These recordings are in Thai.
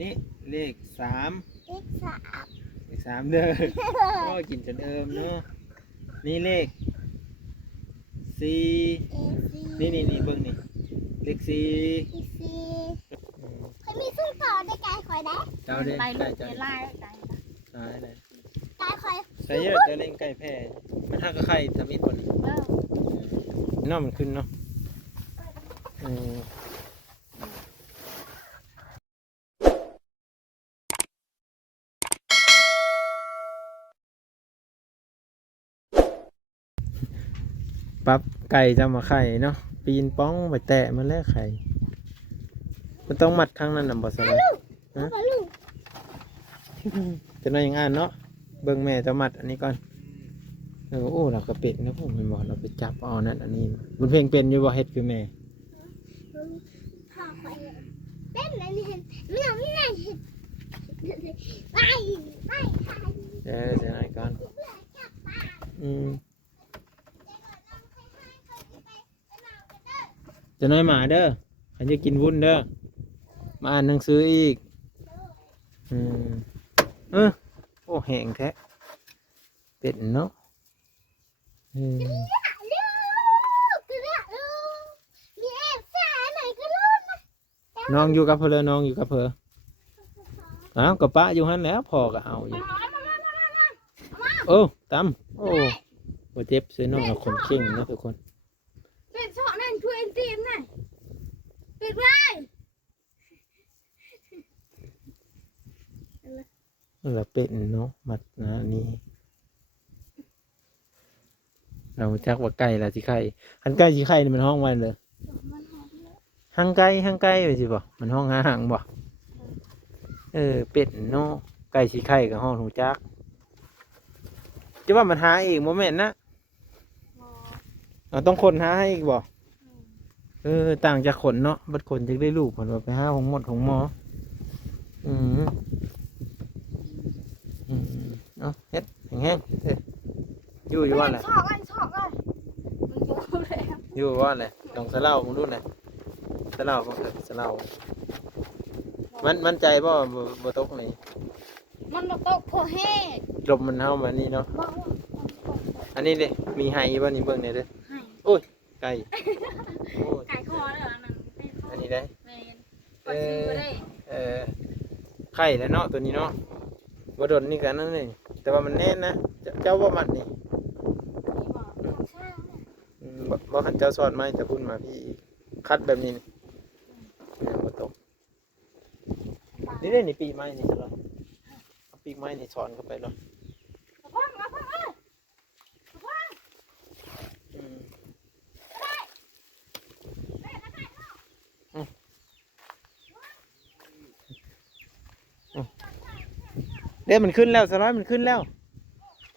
นี่เลขสาม เลขสาม เลขสามเด้อโอ้กินจนเอิมเนาะนี่เลขสี่นี่เบิ่งนี่เลขสี่เคยมีซุ้มต่อได้ไก่คอยได้ เจ้าเด้ ไล่ลู ไก่ ก เจ้า ไล่ไก่ ใช่เลย ไก่คอย ใส่เยอะจะเล่นไก่แพ้มันหักกับไข่ทำอีกคนนี้น้อมันขึ้นเนาะปั๊บไก่จะมาไข่เนาะปีนป้องไปแตะมันแล้วไข่มันต้องมัดข้างนั้นนำบ่สบาย ลูกลูก จะน้อยอย่างอ่านเนาะเบิ่งแม่จะมัดอันนี้ก่อนโอ้เราก็เป็ดนะผมเห็นบอกเราไปจับเอานั่นอันนี้บุญเพลงเป็นอยู่บ่เฮ็ดคือแม่ พ่อคอยเต้นอะไรนี่เห็นไม่เอาไม่ได้เห็นไปไปค่ะ จะน้อยก่อนจะน้อยหมาเด้อขันจะกินวุ้นเด้อมาอ่านหนังสืออีกโอ้แห้งแท้เป็ดเนาะน้องอยู่กับเพลน้องอยู่กับเพลอ้าวกับป้าอยู่หันแล้วพอก็เอาอยู่โอ้ตำโอ้โหเจ็บซื้อน้องเราคนเข่งนะทุกคน เป็ดเฉาะนั่นคือเอ็นตีมน่ะเป็ดไร เราเป็นเนาะมัดนะนี่เราจักว่าไก่ละที่ไข่หันไก่ที่ไข่นี่มันห้องไว้เลยหังไก่ไปสิบ่มันห้องห่างบ่เป็ดเนาะไก่ที่ไข่กับห้องหูจักจะว่ามันหาอีกโมเมนต์นะเราต้องคนหาให้อีกบ่ต่างจากขนเนาะบัดขนจะได้ลูกผลว่าไปหาของหมดของหมอเอาเฮ็ดแห้งๆอยู่ว่าอะไร ชอบเลยมันเยอะแล้ว อยู่ว่าอะไรลองสะเล่ามึงดูหน่อยสะเล่าก็คือสะเล่ามันใจบ่ตกนี่ มันมาตกพอแห้ ลมมันเฮามานี่เนาะอันนี้ดิมีไห้บ่นี่เบิ่งนี่เด้อ ให้ โอ้ยไก่โอ้ย ไก่คอเลยเหรอนั่น อันนี้ได้ เมนปลาซิวได้ ไข่แล้วเนาะตัวนี้เนาะบ่โดนนี่กันนั่นนี่แต่ว่ามันแน่นนะเจ้าบ่มัดนี่ บ่ขันเจ้าสอนไหมจะพูดมาพี่คัดแบบนี้นี่บ่ตกนี่ได้นี่ปีไม้นี่จะหรอเอาปีไม้นี่สอนเข้าไปหรอเด้มันขึ้นแล้วสร้อยมันขึ้นแล้ว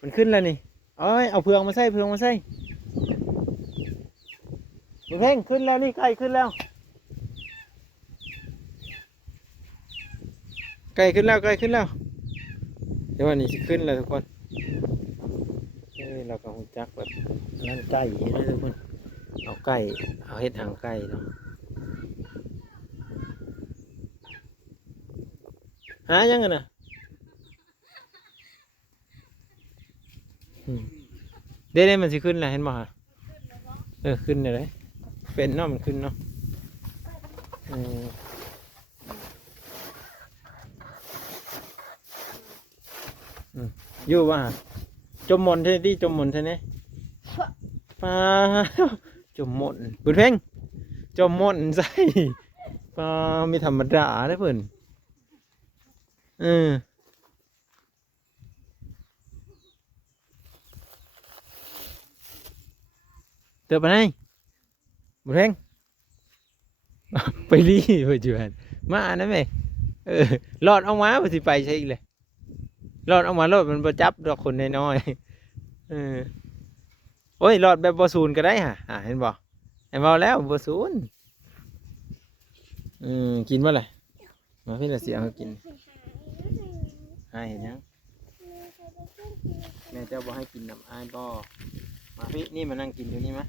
มันขึ้นแล้วนี่เอาเพืองมาใส่มันเพ่งขึ้นแล้วนี่ไก่ขึ้นแล้วเดี๋ยววันนี้จะขึ้นแล้วทุกคนเราก็หุ่นจักแบบนั่นไก่นะทุกคนเอาไก่เอาเห็ดหางไก่เนาะหายังไงนะเด้มันจะขึ้นแล้วเห็นบ่ฮะขึ้นเลยเป็นเนาะมันขึ้นเนาะอยู่ว่าจมมนใช่ที่จมมนใช่ไหมปลาจมมนบุญเพ่งจมมนใส่ปลาไม่ธรรมดาได้เพื่อนเติบไปไหนบุญเพ่งไปรีไปจวนมาอันนั้นไหมรอดออกมาไปสิไปใช่อีกเลยรอดออกมารอดมันประจับดอกคนน้อยโอ้ยรอดแบบบอซูนก็ได้ฮะเห็นบ่เห็นบ่แล้วบอซูนกินว่าอะไรมาพี่ละเสียงเขากินให้เห็นยังแม่เจ้าบอกให้กินน้ำอ้ายบ่มาพี่นี่มานั่งกินอยู่นี่ไหม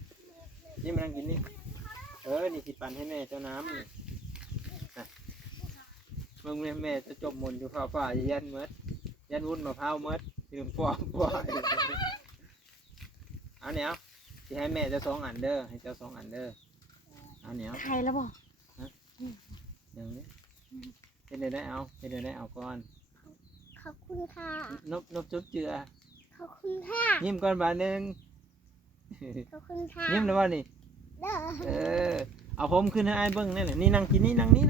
นี่มานั่งกินนี่นี่สิปันให้แม่เจ้าน้ำนี่ มึงแม่จะจบมนต์อยู่ฝ่ายันเมดยันวุ้นมะพร้าวเมดลืมฟองกว่าเอาเนี้ยที่ให้แม่จะ2 อันเด้อให้เจ้า2 อันเด้อเอาเนี้ย ใครแล้วบอก อย่างนี้เป็นได้เอาก่อน ขอบคุณค่ะ นบจุ๊บเจือ ขอบคุณค่ะ ยิ้มก่อนบาทหนึ่ง ขอบคุณค่ะ ยิ้มเลยว่านี่ เด้อ เอาผมขึ้นให้ไอ้เบิ้งนี่แหละนี่นั่งกินนี่นั่งกิ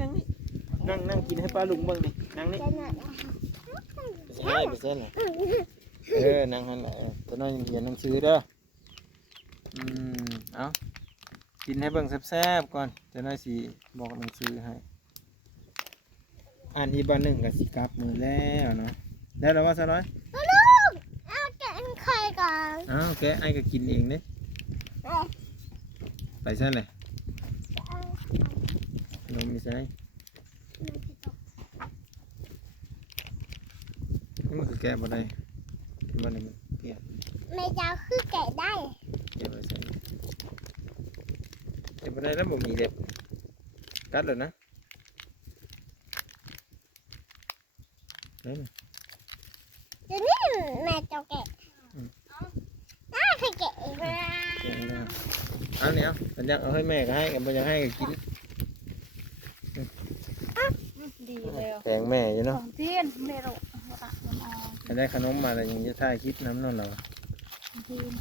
นให้ป้าลุงเบิ้งนี่นั่งนี่ จะหน่อย ใช่ไปเส้นเลยนั่งหันแหละตัวน้อยยังเขียนหนังสือเด้อเอากินให้เบิ้งแซ่บๆก่อนตัวน้อยสิบอกหนังสือให้อ่านอีกบ้านหนึ่งกับสิกลับมือแล้วเนาะได้แล้วว่าซะร้อย ลูกเอาแกะไข่ก่อน อ้าวแกไอ้ก็กินเองเด้ไปเส้นเลยขนมมีใส่นี่มันคือแกะบ่ได้บ่ได้มันเปียก ไม่จะคือแกะได้ แกะบ่ใส่แกะบ่ได้แล้วบ่มีเล็บกัดเลยนะได้ไหม เดี๋ยวนี้แม่จะแกะเคยแกะเอง แกะได้เอาเนี่ยมันอยากเอาให้แม่ก็ให้กันบ่อยากให้ก็กิน ดีเลย แพงแม่อยู่ ข เนาะ องเทียนไม่รู้ตักมันออก ถ้าได้ขนมมาแล้วยังจะถ่ายคลิปน้ำนั่นเหรอ เทียน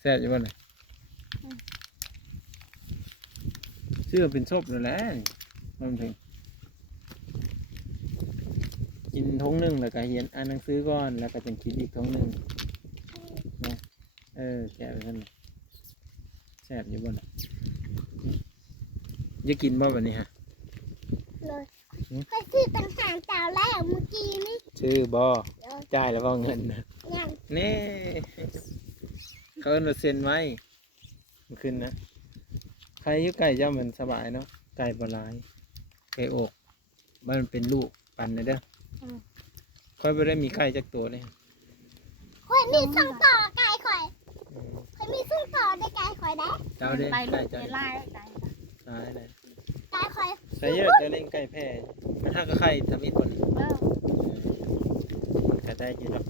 แซ่บอยู่บ่น่ะเชื่อเป็นศพเลยแหละมันเพิ่งกินท้องหนึ่งแล้วก็เรียนอ่านหนังสือก่อนแล้วก็จะกินอีกท้องหนึ่งนะแกะไปท่านเลยแซ่บอยู่บ่น่ะจะกินบ่แบบนี้ฮะ เลยเคยซื้อต่างหากเจ้าแล้วเมื่อกี้นี่ ชื่อบ่จ่ายแล้วบ่เงินนะ ยัง นี่เขาเอิ้นว่าเซ็นไว้มันขึ้นนะใครอยู่ไก่เจ้ามันสบายเนาะไก่บหลายไก่อกมันเป็นลูกปันนะเด้อค่อยไม่ได้มีไก่จักตัวเลย ข่อยมีส่งต่อไก่ข่อยข่อยมีส่งต่อได้ไก่ข่อยได้ เจ้าเด้ ไล่ลู ไก่ ก เจ้า ไล่ไล่ ตายเลย ไก่ข่อย ใส่เยอะจะเล่นไก่แพร่มันถ้าก็ไข่ทำอีกคน เออ มันก็ได้อยู่หรอก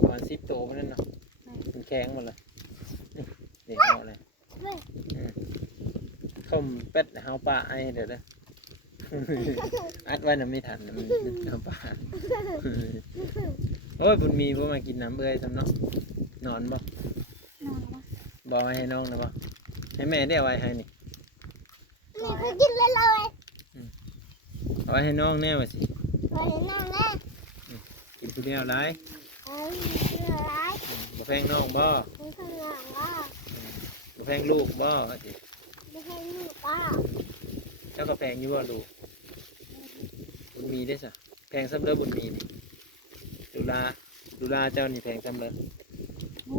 ประมาณ10 ตัวมันนั่นเนาะมันแข็งหมดเลยนี่เด็กเอาเลยข้มเป็ดเฮาปลาไอเดี๋ยวนะ อัดไว้น่ะไม่ทันน่ะมันเฮาปลาโอ้ยบุญมีบ่มากินน้ำเบื่อยสำเนาะนอนบ่ นอนวะ บ่ไว้ให้น้องนะบ่ให้แม่ได้เอาไว้ให้นี่ นี่เคยกินเลยเลย เอาไว้ให้น้องแน่ว่าสิ ข่อยนั่งแน่ กินผู้เดียวหลาย กินอะไร บ่แพงน้องบ่ กินข้างหลังว่า บ่แพงลูกบ่ว่าสิ ไม่ให้ลูกป้า เจ้าก็แพงอยู่บ่ลูกบุญมีได้ซะแพงสำเร็จบุญมีนี่ดูลาเจ้านี่แพงสำเร็จ โอ้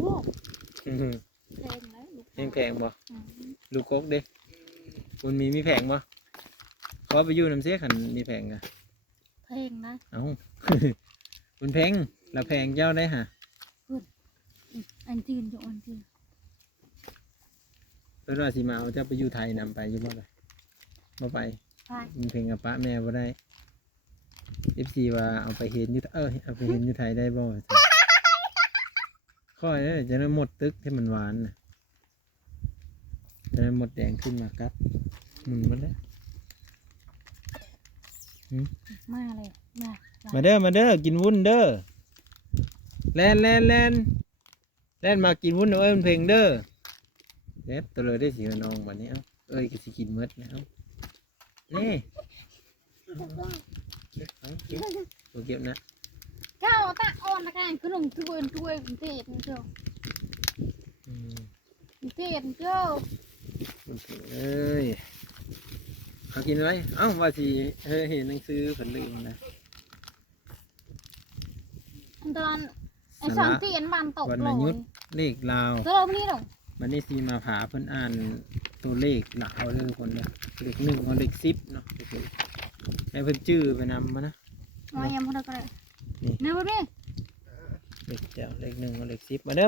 เพลงเลยลูก แพงแพงบ่ลูกกกเด้บุญมีแพงบ่ขอไปอยู่น้ำเสียขันมีแพงกะ เพลงนะ เอ้า บุญแพงแล้วแพงเจ้าได้ฮะ อันจีนอยู่อันจีน เพิ่นว่าสิมาเอาเจ้าไปอยู่ไทยนำไปอยู่บ่ล่ะบ่ไป ไป มันเพลงกับป้าแม่บ่ได้ FC ว่าเอาไปเห็นอยู่เอาไปเห็นอยู่ไทยได้บ่ค่อยเด้อจะได้หมดตึกที่มันหวานน่ะจะได้หมดแดงขึ้นมากัดหมุนมาแล้ว มาเลยมา มาเด้อกินวุ้นเด้อแล่นมากินวุ้นเอ้ยมันเพลงเด้อเด็ดตัวเลยได้สิน้องบัดนี้เอ้าเอ้ยก็สิกินหมดแล้วนี่เอากินบ่เก็บนะ เจ้าตาอ่อนละกันขนมถ้วยเตียนเจ้า อืม เตียนเจ้า มันเพลงเอ้ยเอากินไว้เอ้าว่าสิเห็นหนังสือเพิ่นลืมนะ ตอนไอ้สองเตียนบานตก วรร เล ณยุ ย ทธเลขลาว เริ่มนี่หรอ วันนี้สีมาผาเพิ่นอ่านตัวเลขลาวเลยทุกคนเลยเลข1กับเลข10เนาะให้เพิ่นจื้อไปนำมานะ มายังพอได้ก็ได้ นี่ เนี่ยพอดี เลขเจ้าเลข1กับเลข10มาเด้อ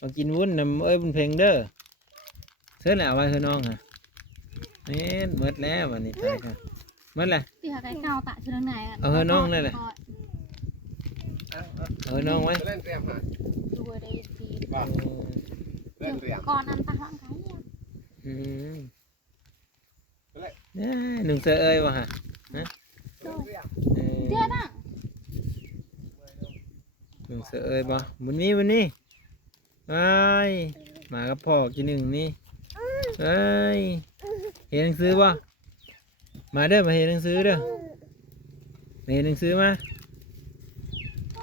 มากินวุ้นนำเอ้ยบุญเพลงเด้อเสื้อแหละเอาไว้เธอน้องฮะ เม็ดหมดแล้ววันนี้ตายค่ะหมดแหละ ตีหาไก่เก่าตะชื่อไหน น้องนั่นแหละ น้องไว้ เล่นเรียมหา ดูได้ตี บ้าเล่นเรียม ก่อนอันตะหังไก่ อืมหนึ่งเสือเอ้ยวะฮะ เล่นเรียม เจ้าน่ะ หนึ่งเสือเอ้ยบ่บุญนี้บุญนี้ไอ้มากับพ่อกินหนึ่งนี่เอ้ยเห็นหนังสือบ่มาเด้อมาเห็นหนังสือเด้อมาเห็นหนังสือมา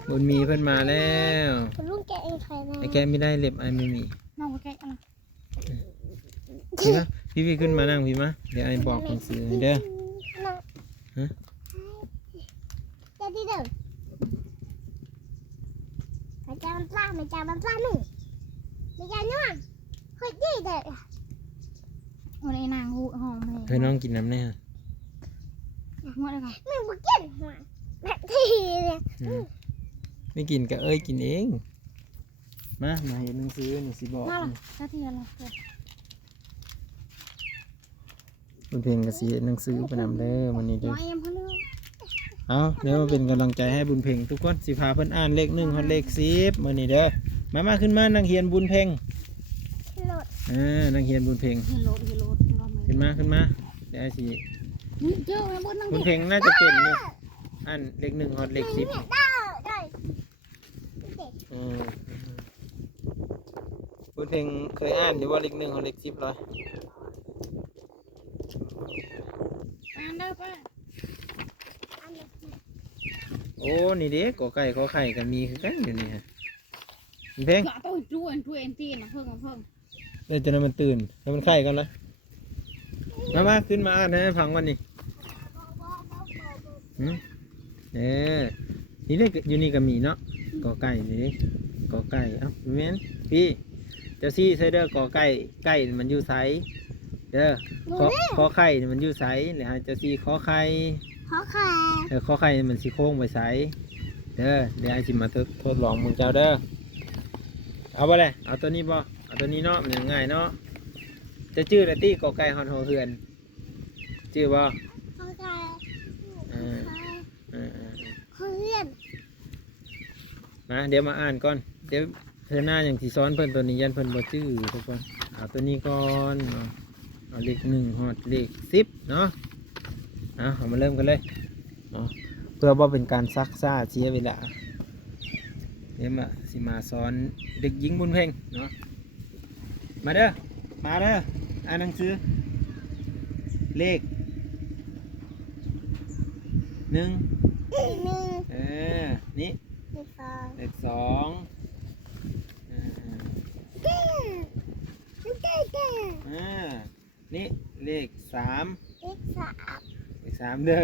บุญมีเพิ่นมาแล้ว คุณลุงแกะเองใครนะ ไอ้แกไม่ได้เล็บไอ้ไม่มี น้องไก่อะไร พี่มะพี่ขึ้นมานั่งพี่มะเดี๋ยวไอ้บอกหนังสือให้เด้อ ฮะ จะดีเด้อไม่จำมันปลาไม่จำมันปลาหนึ่งไม่จำนู่นเฮ้ยดีเด้อ วันนี้นางหูหอมเลย ให้น้องกินน้ำแน่ หมดเลยค่ะ มึงบุกกินหัวแบบที่เนี่ย ไม่กินก็เอ้ยกินเองมาเห็นหนังสือหนูสิบอก มาล่ะเจ้าที่อะไรเกิด บุญเพลงก็สิเห็นหนังสือไปนำเด้อวันนี้ หั เด้ ว อ เอ็มเขาเลือก เอาเดี๋ยวมาเป็นกำลังใจให้บุญเพ่งทุกคนสิพาเพิ่นอ่านเลข1ฮอดเลข10มื้อนี้เด้อมาขึ้นมานั่งเฮียนบุญเพ่ง โหลด นั่งเฮียนบุญเพ่ง เฮโลเฮโล ขึ้นมาเดี๋ยวสิ นี่เจ้าแม่บุญนั่ง บุญ ดิ เพ่งน่าจะเป็นอยู่อ่านเลข1ฮอดเลข10 ได้ได้ อืมบุญเพ่งเคยอ่านอยู่ว่าเลข1ฮอดเลข10ร้อย อ่านได้ป่ะ โอ้นี่เด้กอไก่ขอไข่ก็มีคือกันอยู่นี่ฮะบุญเพ่ง ก็ต้องจูนจูนตีนะเพิ่งเพิ่ง เดี๋ยวจะนั้นมันตื่นแล้วมันไข่ก่อนนะมาขึ้นมาอ่านให้ฟังวันนี้ นี่เลยอยู่นี่ก็มีเนาะกอไก่นี่กอไก่เอ้าแม่นพี่เจ้าซี่ไซเดอร์กอไก่ไก่มันอยู่ไซเด้อขอไข่มันอยู่ไซเลยฮะเจ้าซี่ขอไข่ ขอไข่ ขอไข่มันสิโค้งไปไซเด้อเดี๋ยวไอ้สิมาทดลองมึงเจ้าเด้อเอาไปเลยเอาตัวนี้บ่เอาตัวนี้เนาะมันง่ายเนาะจะชื่ออะไรตี้กอไก่ฮอนโฮเฮือนชื่อบ่ ขอไข่ อ่า ขอเรียน มาเดี๋ยวมาอ่านก่อนเดี๋ยวเธอหน้าอย่างที่ซ้อนเพิ่นตัวนี้ยันเพิ่นบ่ชื่อทุกคนเอาตัวนี้ก่อนเอาเลข1ฮอดเลข10เนาะเอามาเริ่มกันเลยเนาะเพื่อว่าเป็นการซักซ่าเสียเวลาเดี๋ยวมาสอนเด็กหญิงบุญเพ่งเนาะมาเด้ออ่านหนังสือเลข1 หนึ่ง นี่ สอง เลข2 เก้เก้ นี่เลข3 เลขสาม เลข3เด้อ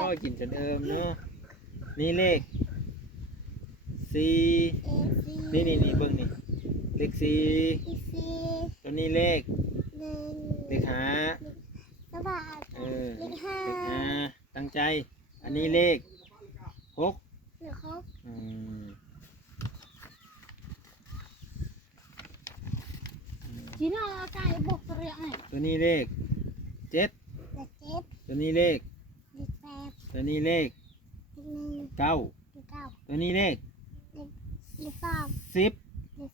ก็กินจนเดิมเนาะนี่เลข4 เอซี นี่เบิ่งนี่เลข4 อีซี ตัวนี้เลข หนึ่ง เลข5 สบาย เลขห้า เลข5ตั้งใจอันนี้เลข6 เลขหก จีน่าไก่บกเรียงไง ตัวนี้เลข7 เลขเจ็ด ตัวนี้เลข เลขแปด ตัวนี้เลข เลขหนึ่ง 9 เลขเก้า ตัวนี้เลข เลขสอง 10 เลข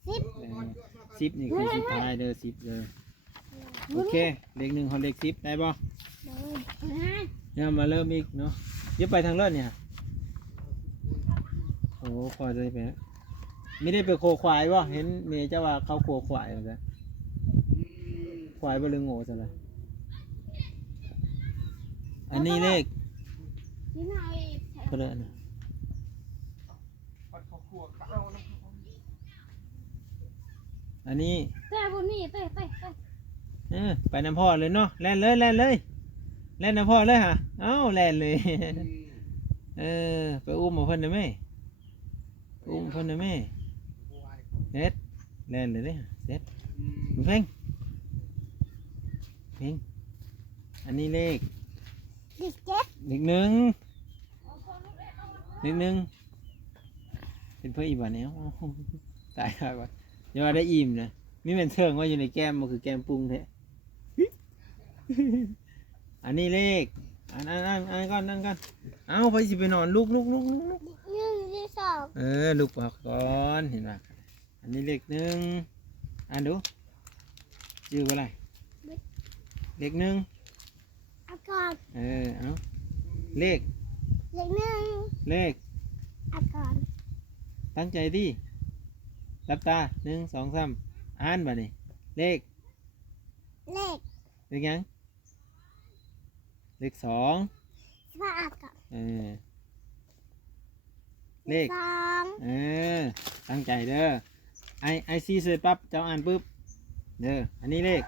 สิบ 10นี่คือสุดท้ายเด้อ10เด้อโอเคเลข1ของเลข10ได้บ่ เลย เนี่ยมาเริ่มอีกเนาะเดี๋ยวไปทางเลิศเนี่ยโอ้ขวายจะไปไหนไม่ได้ไปโคควายบ่เห็นเมย์เจ้าว่าเขาโคควายเหมือนกันควายบ่เรื่องโง่ซะเลยอันนี้เลข จีน่าไอ้ ก็เลยนะอันนี้ แต่บุญนี่เต้ ไปน้ำพ่อเลยเนาะแล่นเลยแล่นน้ำพ่อเลยฮะเอ้าแล่นเลย ไปอุ้มมาเพิ่นได้ไหมอุ้มเพิ่นได้ไหมเน็ตแล่นเลยเด้เซ็ตเพ่งอันนี้เลข เลขเจ็ด เลข1เป็นเพื่ออีบ้านเนี่ยตายแล้ววะอย่าว่าได้อิ่มนะมีเป็นเชิงว่าอยู่ในแก้มมันคือแก้มปรุงแท้ อันนี้เลขอันก่อนเอาไปสิไปนอนลุก หนึ่งที่สอง ลุกก่อนเห็นป่ะอันนี้เลขหนึ่งอ่านดูชื่อว่าอะไรเลขหนึ่ง เอาก่อน เอาเลข เลขหนึ่ง เลข เอาก่อน ตั้งใจดิรับตา1 2 3อ่านบ่นี่เลข เลข เลขยังเลข2 ว่าเอาก่อน เลข สอง ตั้งใจเด้อไอซีเสร็จปั๊บเจ้าอ่านปุ๊บเด้ออันนี้เลข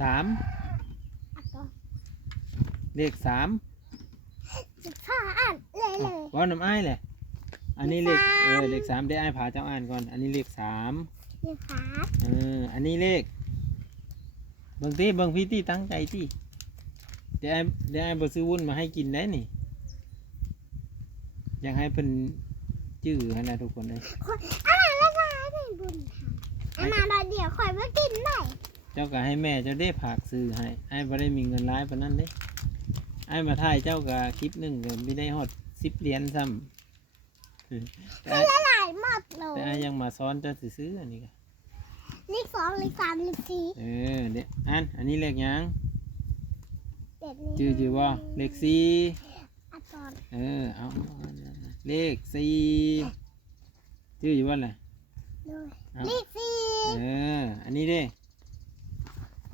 3 เอาก่อน เลข3 สิบห้าอ่านเลยเลย ว่าน้ำไอ้ายแหละอันนี้เลข เลข เลข3ได้ไอ้ายผาเจ้าอ่านก่อนอันนี้เลข3 เลขสาม อันนี้เลขเบิ่งตีเบิ่งพี่ตีตั้งใจตีเดี๋ยวไอ้บ่ซื้อวุ้นมาให้กินได้นี่อยากให้เพิ่นจื้อให้นะทุกคนเลย คนอะไรแล้วนะได้บุญทำเอามาเดี๋ยวคอยมากินได้ เจ้าก็ให้แม่เจ้าได้ผากซื้อให้ไอ้บ่ได้มีเงินร้ายปานนั้นเด้ไอ้มาถ่ายเจ้าก็คลิปหนึงก็ไม่ได้ฮอด10 เหรียญซ้ำแต่ ละลายหมดเล ไอ้ ย ยังมาซ้อนเจ้าซื้อๆอันนี้ก็ เลขสองเลขสามเลขสี่ เดี๋ยวอันนี้เลขหยัง เด็ดนี้ จื้อว่าเลข4 เอาก่อน เอาเลข4จื้ออยู่ว่าอะไร เลย เอา เลขสี่ อันนี้เด้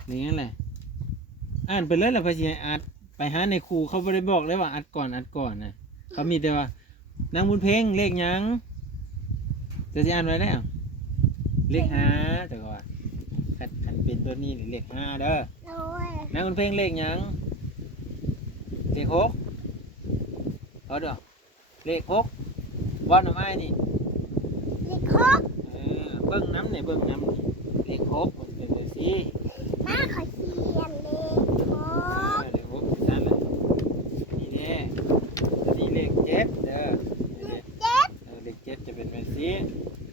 เลขนั้นแหละอ่านไปเลยแล้วพอสิให้อัดไปหาในครูเขาไม่ได้บอกเลยว่าอัดก่อนนะเขามีแต่ว่านางบุญเพ่งเลขหยังจะอ่านไว้แล้วเลข5แต่ว่าคันเป็นตัวนี้เลข5เด้อ เลย นางบุญเพ่งเลขหยังเลข6เอาเด้อเลข6ว่าน้ำไอ้ายนี่ เลขหก เบิ้งน้ำเนี่ยเบิ้งน้ำนี่เลข6มันเป็นแบบนี้ มาขอเขียนเลขหก เลข6เป็นสั้นเลยนี่แน่อันนี้เลข7เด้อ เลขเจ็ด เลข7จะเป็นแบบนี้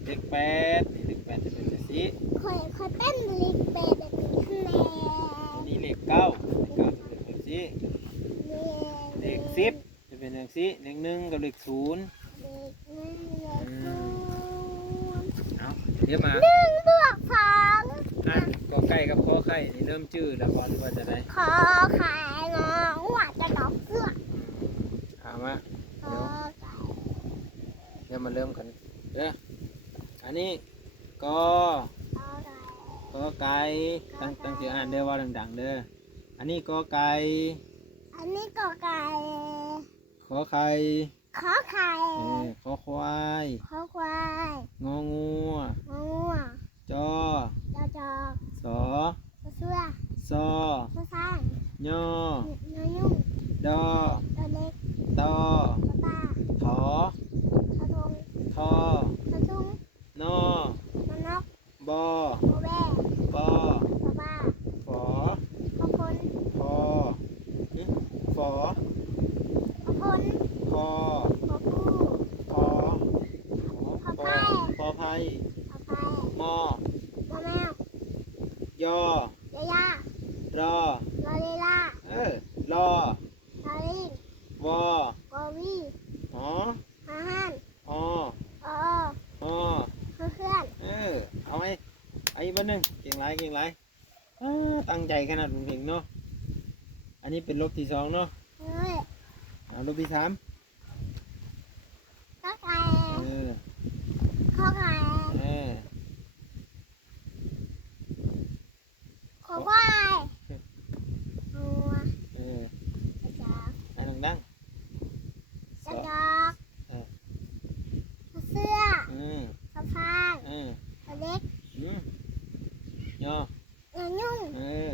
เลข8นี่เลข8จะเป็นแบบนี้ คอยเป็นเลขแปดแบบนี้คะแนน นี่เลข9จะเป็นแบบนี้เลข10จะเป็นแบบนี้เลข1กับเลข0 เลขหนึ่งเลขศูนย์ เอาเดี๋ยวมา หนึ่งบวกสอง อ่ะกอไก่กับขอไข่นี่เริ่มจืดแล้วพอหรือว่าจะได้ ขอขายงอหัวจะดอกเสื้อ ถามว่า ขอไก่ เดี๋ยวมาเริ่มกันเด้ออันนี้กอ ขอไก่ กอไก่ตั้งเสียงอ่านเด้อว่าดังๆเด้ออันนี้กอไก่ อันนี้กอไก่ ขอไข่ ขอไข่ ขอควาย ขอควาย งองู งัว จอ จอจอก สอ เสื้อ ซอ เสื้อสร้าง ยอ เนื้อยุ่ง ดอ ตัวเล็ก ตอ ตัวตา ถอ ตัวทง ทอ ตัวทุ่ง นอ ตัวนก บอ ตัวแบ่ ปอ ตัวบ้า ฝอ ตัวคน พอฝอ ตัวคน พอ ตัวผู้ พอพอไพ ตัวไป มอ ตัวแมวย อ ยายาร อ ลอเลล่าร อ ลอลิง วอ กอวี หอ ฮาฮัน ออ ออ ออ เพื่อน เอาไอ้บ้านหนึ่งเก่งไรตั้งใจขนาดผมเห็นเนาะอันนี้เป็นลบที่2เนาะ เฮ้ย เอาลบที่3 ก็ไก่ เออ ข้อไก่ เออ ขอควายหัว เออก ระจอก ให้ดัง กระจอกเสื้อ ๆกระพาย กระเล็ก ยอ เนื้อยุ่ง เออ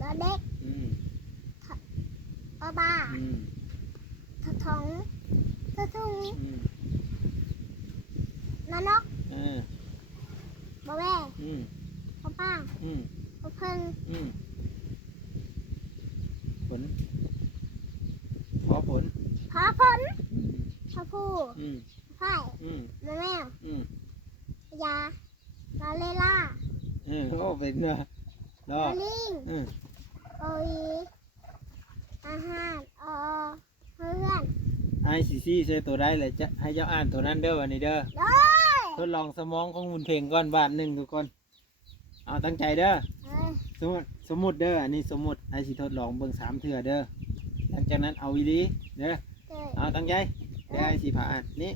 กระเล็ก กระบ้า กระถงกระทุ่งนนกบะแว่กระป้ากระเพิ่ง ผลขอผล พอผลพอผู้ไผ่แมวแมวยาลาเลล่า โอ้เป็นเนาะ รอ ลิง อืม โอยอาหารเพื่อน ไอซีซีใช้ตัวได้เลยจะให้เจ้าอ่านตัวนั้นเด้อวันนี้เด้อ ได้ ทดลองสมองของหุ่นเพลงก่อนบาทหนึ่งทุกคนเอาตั้งใจเด้อ เอ้ย สมมุติเด้ออันนี้สมมุติไอสิทดลองเบิ่ง3 เทื่อเด้อหลังจากนั้นเอาอีหลีเด้อ เอ้ย เอาตั้งใจเดี๋ยวไอสิผ่าอ่านนี่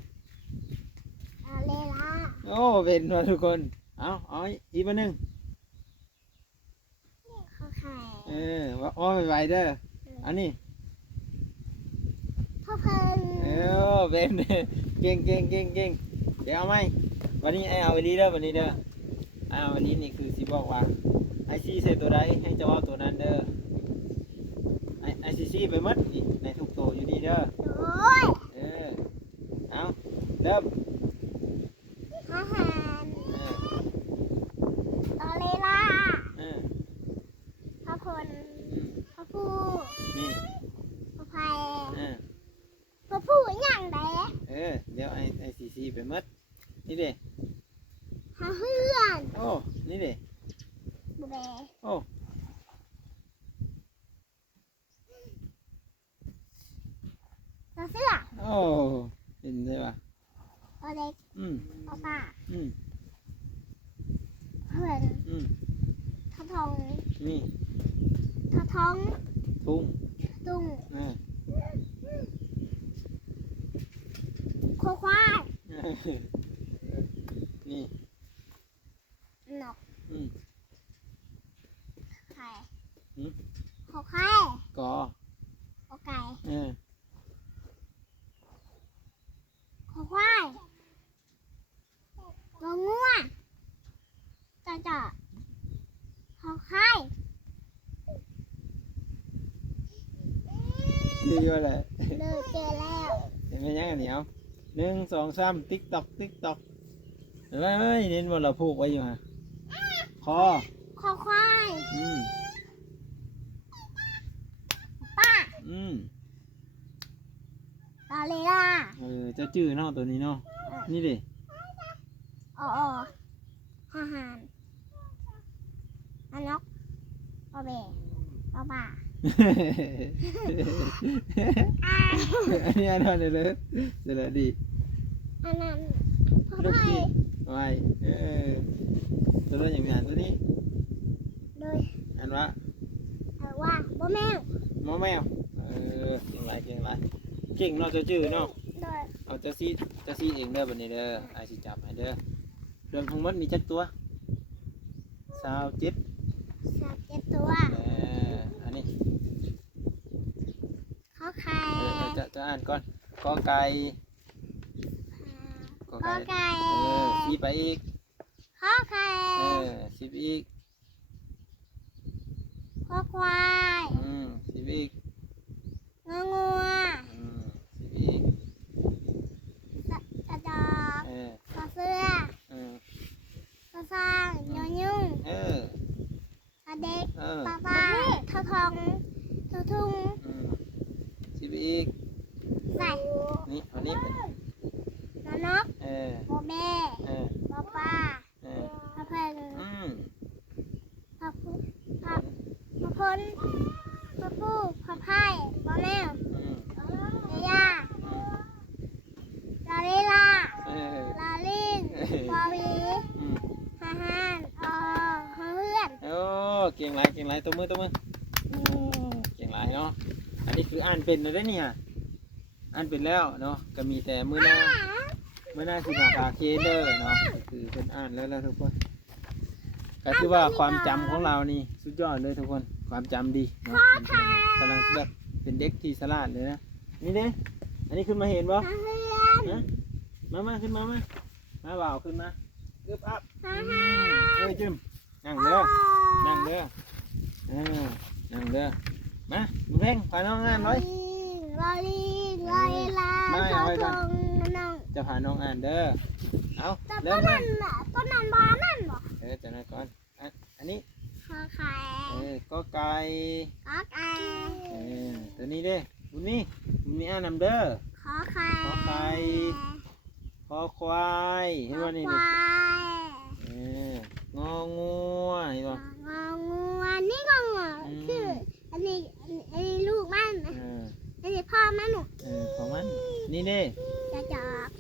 เอาเลยล่ะ โอ้เป็นว่ะทุกคนเอาอีกมาหนึ่ง ข้าวไข่ ว่าอ้อไปเด้ออันนี้ พ่อเพิ่น เป็น เก่งเดี๋ยวเอาไหมวันนี้ไอเอาอีหลีเด้อวันนี้เด้อเอาวันนี้นี่คือสิบอกว่าไอซีใส่ตัวใดให้เจ้าเอาตัวนั้นเด้อไอซีซีไปหมดนี่ในทุกตัวอยู่นี่เด้อ โอ้ย เอาเริ่ม อาหาร เออ เอาเลยล่ะ เออ พ่อพล อืม พ่อผู้ นี่ พ่อไผ่ เออ พ่อผู้อย่างใด เดี๋ยวไอซีซีไปหมดนี่เด้ หาเพื่อน โอ้นี่เด้ บุเบ โอ้ ต่อเสื้อ โอ้เห็นใช่ป่ะ ต่อเล็ก อืม ต่อป่า อืม เพื่อน อืม ทอทอง นี่ ทอทอง ทุ่ง ตุ้ง เออ โคควาย นี่ นก อืม ไข่ หืม ขอไข่ กอ ขอไก่ เออ ขอควายงองัวจ่อขอไข่ นี่ก็เลย เลิกเจอแล้ว เห็นไหมยังอันเหนียว1 2 3ติ๊กตอกเฮ้ยเน้นว่าเราผูกไว้อยู่ฮะคอ ขอควาย อืม ป้า อืม ตอเลล่า เจ้าจื้อเนาะตัวนี้เนาะนี่ดิ อ๋ออาหารอันนกปลาเบะปลาป่า อันนี้อันนั้นเลยเดี๋ยวดี อันนั้นพ่อ ลูก ไผ่ ที่ไว้ตัวนั้นอย่างงานตัวนี้ โดย อันว่า ว่าบ่แมว หมอแมวเก่งไรเก่งเนาะเจ้าจื้อเนาะ โดย เอาเจ้าซีเองเด้อบัดนี้เด้อไอสิจับให้เด้อเรื่องทั้งหมดมีจักตัว27 37ตัว อันนี้ ข้าวไข่ จะอ่านก่อนกอไก่ ก็ไก่ สีไปอีก ข้าวไข่ สีไปอีก ข้าวควาย สีไปอีก งองัว สีไปอีก กระดอกกระเสื้อกระสร้างยอยุ่งกระเด็กปลาปลาทอทองทอทุ่ง สีไปอีก ใส่ นี่อันนี้ นอนกโบเบ้ปลาปลาพะเพิงพะพุพะพนพะผู้พะไพ่ปลาแมวเดียลาลิลาลาลินปลาวีฮาฮานเพื่อน โอ้เก่งไรตัวมือเก่งไรเนาะอันนี้คืออ่านเป็นเลยได้เนี่ยอ่านเป็นแล้วเนาะก็มีแต่มือหน้าสิมาพาเคเดอร์เนาะก็คือเป็นอ่านแล้วทุกคนก็คือว่าความจำของเรานี่สุดยอดเลยทุกคนความจำดีเนาะกำลังแบบเป็นเด็กที่ฉลาดเลยนะนี่เด้อันนี้ขึ้นมาเห็นบ่ เพื่อน มาขึ้นมาบ่าวขึ้นมาอึบอัพ ฮาฮา จิ้มนั่งเด้อนั่งเด้อมามึงเพ่งพาน้องอ่านหน่อย ลาลินลาลิลาทอทองน้อง จะพาน้องอ่านเด้อเอา แต่ เริ่ ต้ ม นนั้นต้นนั้นบ้านนั่นบ่ จะนั่งก่อนอันนี้ ข้าวไข่ ก็ไก่ ข้าวไก่ ตัวนี้เด้บุญมีอ่านนำเด้อ ข้าวไข่ ขอไข่คอควายเห็น ข้า บ่ ว นี่ ควาย งองัวเห็นบ่ งองัว นี่เด้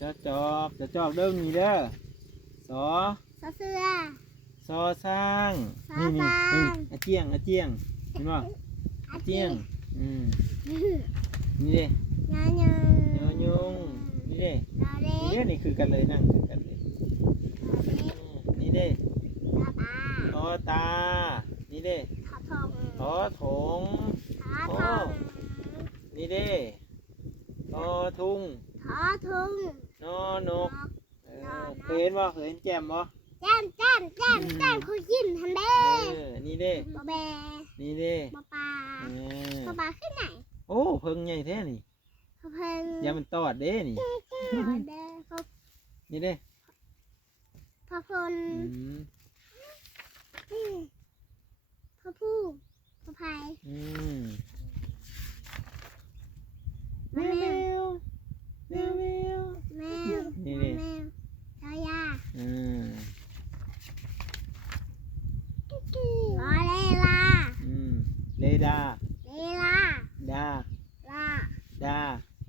จะจอก จะจอกเด้อนี่เด้อสอ สอเสือ ซอสร้าง ซอสร้าง นี่อาเจียงเห็นบ่อาเจียงนี่เด้ ยาหนึ่ง ยอยุงนี่เด้ ดอเล็ นี่ ก เด้นี่คือกันเลยนั่งคือกันเลยนี่เด้ ตาตา ออตานี่เด้ ทอทง ออถง ทอทง นี่เด้ออทุ่ง ทอทุง นอนกเคยเห็นบ่เคยเห็นแจ่มบ่ แจ้มคุยกินทันเด้ นี่เด้ บอแบ นี่เด้ บอปลาบอปลาขึ้นไหน โอ้เพิ่งใหญ่แท้นี่ พอเพิ่ง อย่ามันตอดเด้นี่ เด้พอ นี่เด้ พอพล พอผู้พอพาย อืม แมว แมวแมว แมว นี่ แม เด้ วชายา อืม ลอเลลา อืมเลดา เลลา ดา ลา ดา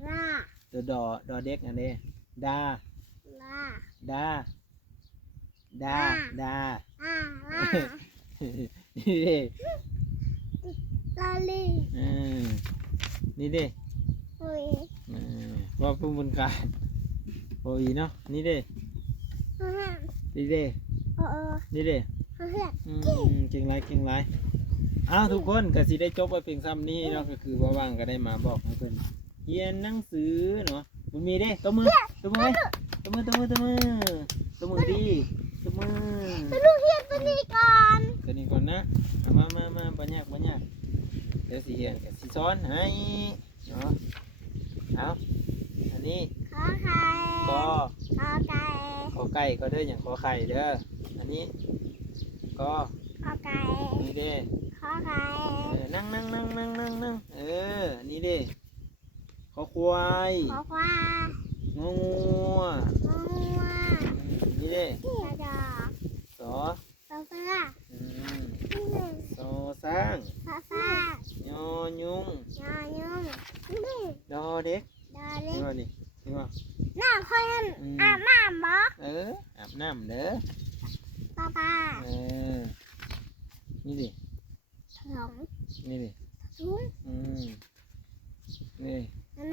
ลา ตัวดอเด็กอันนี้ดา ลา ดา ดา ดา ลาลา นี่เด้ ลาลี อืมนี่เด้ อุ้ย ว่าพุ่มบนกายโอ้ยเนาะนี่เด้ เพื่อน นี่เด้ นี่เด้ เพื่อน เก่งไรอ้าวทุกคนก็สิได้จบไปเพียงซ้ำนี้เนาะก็คือว่าว่างก็ได้มาบอกให้เพิ่นเรียนหนังสือเนาะบุญมีเด้ตบมือไหมตบมือดีตบมือ ไปดูเฮียนตัวนี้ก่อน ตัวนี้ก่อนนะมาปัญญากเดี๋ยวสิเรียนกับสิสอนให้เนาะเอาอันนี้ ขอไข่ ก็ ขอไก่ ขอไก่ก็เด้ออย่างขอไข่เด้ออันนี้ก็ ขอไก่ นี่เด้ ขอไข่ นั่งนี่เด้ขอควาย ขอควาย งองัว งัว นี่เด้ กระจอก สอ ตัวเสื้อ ซอสร้าง ซาซ่าย อยุง ยายุ่ง ดอเด็ก ดาเล็ นี่ ก ว่านี่นี่ว่า น้าคอยอาบน้ำบ่ อาบน้ำเด้อ ป้าป้า นี่ดิ ถลง นี่ดิ ทุ่ง นี่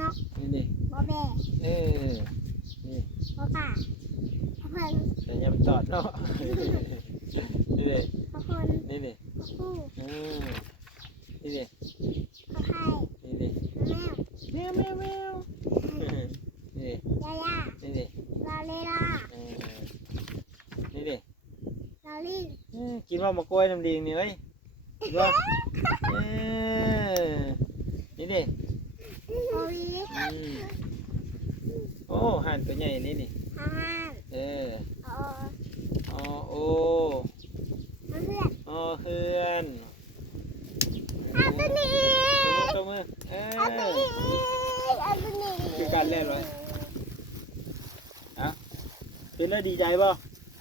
นก นี่ดิ บอแบ นี่ บอป่าพอเพิ่ง แต่ยังตอดเนาะนี่ดิ พอคน นี่ดิ พอผู้ นี่ดิ พอไข่ นี่ดิ แมว แมวนี่ดิ ยาย่า นี่ดิ ลาเลลา นี่ดิ ลาลี่ กินว่ามะกล้วยน้ำดีนี่เว้ยกินว่านี่ดิ โอวี โอ้ห่านตัวใหญ่นี่นี่ ฮ่าฮ่าโอ โอ เพื่อน โอเฮือน ตัวนี้ ตัวมือ ตัวนี้ คือการเล่นเลยคือแล้วดีใจป่ะ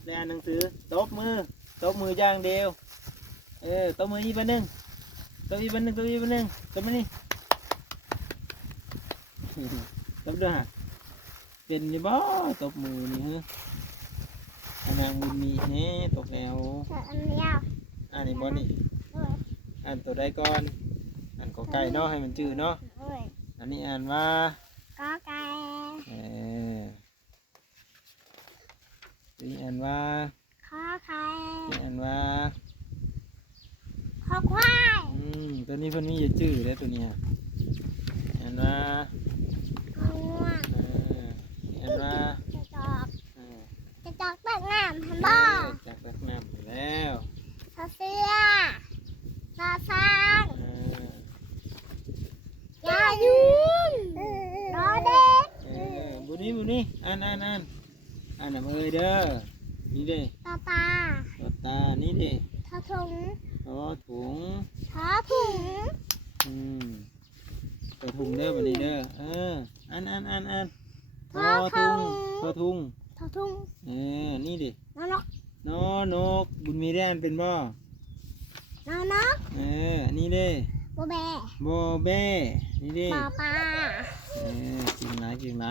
ได้อ่านหนังสือตบมืออย่างเดียวตบมืออีกบันหนึ่งตบมือนี่ตบด้วยฮะเป็นยังบ่ตบมือนี่ฮะนางบุญมีเฮ้ตกแล้ว อันยาว อ่านนี่บ่นี่อ่านตัวใดก่อนอ่านกอไก่เนาะให้มันจืดเนาะอันนี้อ่านว่า ก็ไก่ นี่อ่านว่า ขอไข่ นี่อ่านว่า ขอควาย ตัวนี้เพิ่นมีอย่าจื้อเลยตัวนี้อ่านว่า ของัว นี่อ่านว่า จะจอกตักน้ำทันบ่ จากตักน้ำไปแล้ว เสื้อซาซางยายุนรอเด็ก บุนี้อ่านน่ะเอ้ยเด้อนี่เด้ ตาตา ตัวตานี่เด้ ทอถุง ถุง ทอถุง ตัวถุงเด้อบัดนี้เด้ออ่าน ทอถุง ตัวถุง ทอถุง นี่ดิ นก นอนกบุญมีได้อ่านเป็นบ่ นก นี่เด้ โบแบ โบเบ้นี่ดิ ปอปลา จริงไหนจริงไหน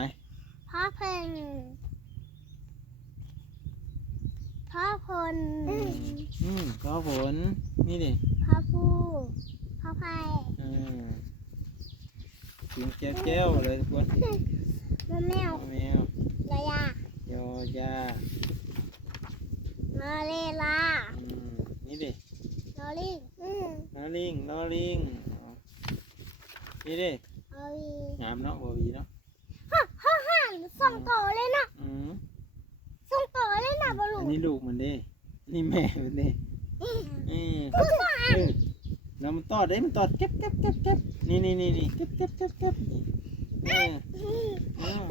พ่อเพิ่นพ่อพล ก็ผลนี่ดิ พ่อผู้พ่อไผ่ กินแก้วๆเลยทุกคน แม่แมว แมวย ายาย อยา นอเลลา นี่ดิ นอลิง ลอลิงนี่ดิ เอาวี งามเนาะบ่วีเนาะ ฮ่าส่งต่อเลยนะ ส่งต่อเลยนะบอลู อันนี้ลูกมันดินี่แม่มันดิแล้วมันตอดได้มันตอดเก็บนี่เก็บนี่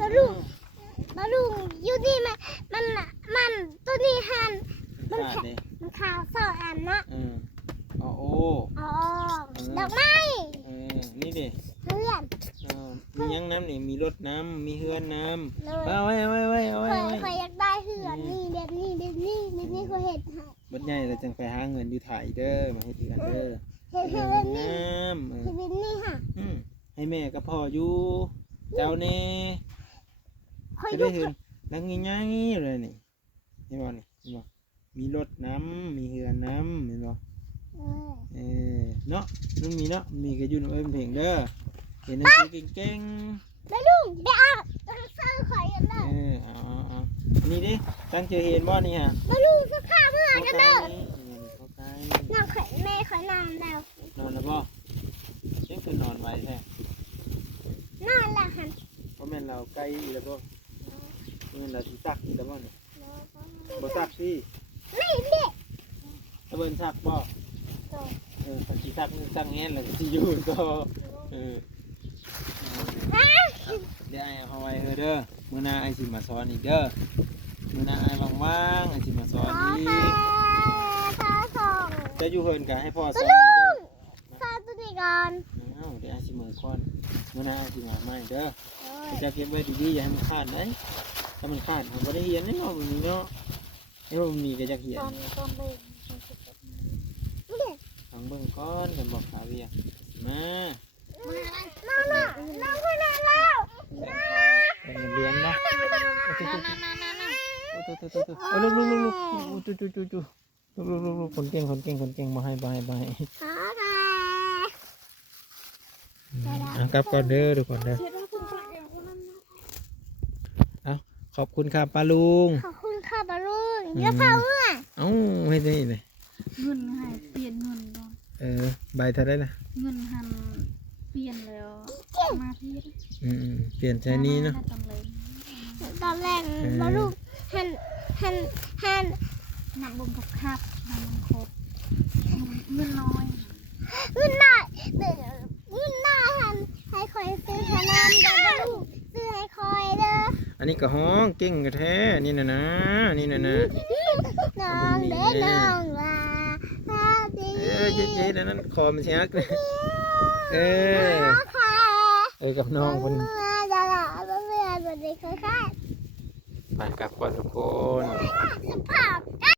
บอลูอยู่ดีมันตัวนี้หัน ขาดดิ มันขาวสองอันนะ โอ้ อ๋อดอกไม้ นี่ดิ เพื่อน มียังน้ำนี่มีรถน้ำมีเฮือนน้ำ เลย เอาไว้ เคยอยากได้เหือนนี่เด็ดนี่ก็เห็ดให้ บัดใหญ่เราจังไปหาเงินอยู่ถ่ายเด้อมาให้เดือนเด้อ เห็ดให้ เงิน นี่ น้ำ ชีวิตนี่ค่ะ ให้แม่กับพ่ออยู่เจ้านี่ คอย จะ อ ได้ ยู่ เห็นนั่งง่ายๆเลยนี่เห็นบ่นี่เห็นบ่มีรถน้ำมีเฮือนน้ำเห็นบ่เนาะมันมีเนาะมีก็อยู่ในเพลงเด้อเห็นหนังสือเก่ง แล้วลุงเดี๋ยวเอาเสื้อคอยกันเด้อ เอาอันนี้ดิตั้งเจอเห็นบ่นี่ฮะ แล้วลุงเสื้อผ้าเพื่อนกันเด้อ เข้าใกล้ นอนข่อยแม่ข่อยนอนแล้ว นอนแล้วบ่เช่นคือนอนไว้แท้ นอนแล้วหัน เพราะแม่นเราใกล้อีแล้วบ่แม่นเราสิซักอีแล้วบ่นี่บ่ซักสิ นี่เด็ก ถ้าเบิ่นซักบ่ถ้าสิซักนี่ซักแฮนแล้วสิอยู่ก็เดี๋ยวไอ้เอาไว้เด้อมื้อหน้าไอ้สิมาสอนอีกเด้อมื้อหน้าไอ้ว่างๆไอ้สิมาสอน ขอ อี แค่ ก ขอส่ง จะอยู่เฮินก็ให้พ่อส ตั อ วน ลุ อีกเด้อง สอนตัวนี้ก่อน เดี๋ยวไอ้สิมื้อก่อนมื้อหน้าไอ้สิมาใหม่เด้อจะเก็บไว้ดีๆอย่าให้มันขาดเด้ถ้ามันขาดผมบ่ได้เรียนแน่นอนแบบนี้เนาะไอ้พวกนี้ก็จะเขียน ตอนเด็ก ฟังเบิ่งก่อนกันบอกขาเวียมา น้องคนนั้นแล้ว เป็นเรียนนะลูกคนเก่งมาให้ขอแค่ ครับก่อนเด้อทุกคนเด้อ เช็ดว่าคุณปากอย่างคนนั้นนะ ขอบคุณครับป้าลุง ขอบคุณค่ะบอลลูนเดี๋ยวเผาเมื่อ เอ้าให้ได้เลย เงินให้เปลี่ยนเงินก่อน ใบเท่าได้นะ เงินหันเปลี่ยนแล้วมาที่ เปลี่ยนใจนี้เนาะ ตำเลย ตอนแรกบอลลูนหัน นำลงกับคับนำลงครบเงินน้อย เงินหน่อยหันให้คอยซื้อขนมกับบอลลูนซื้อให้คอยเด้อ อันนี้ก็ห้องเก่งกระแท้นี่นะน้องเด้น้องว่าดี เจ๊นั้นคอมันเชียกเลยค่ะ กับน้องคน เมื่อจะหลับเมื่อวันนี้ค่อย ไปกลับก่อนทุกคน ๆสภาพ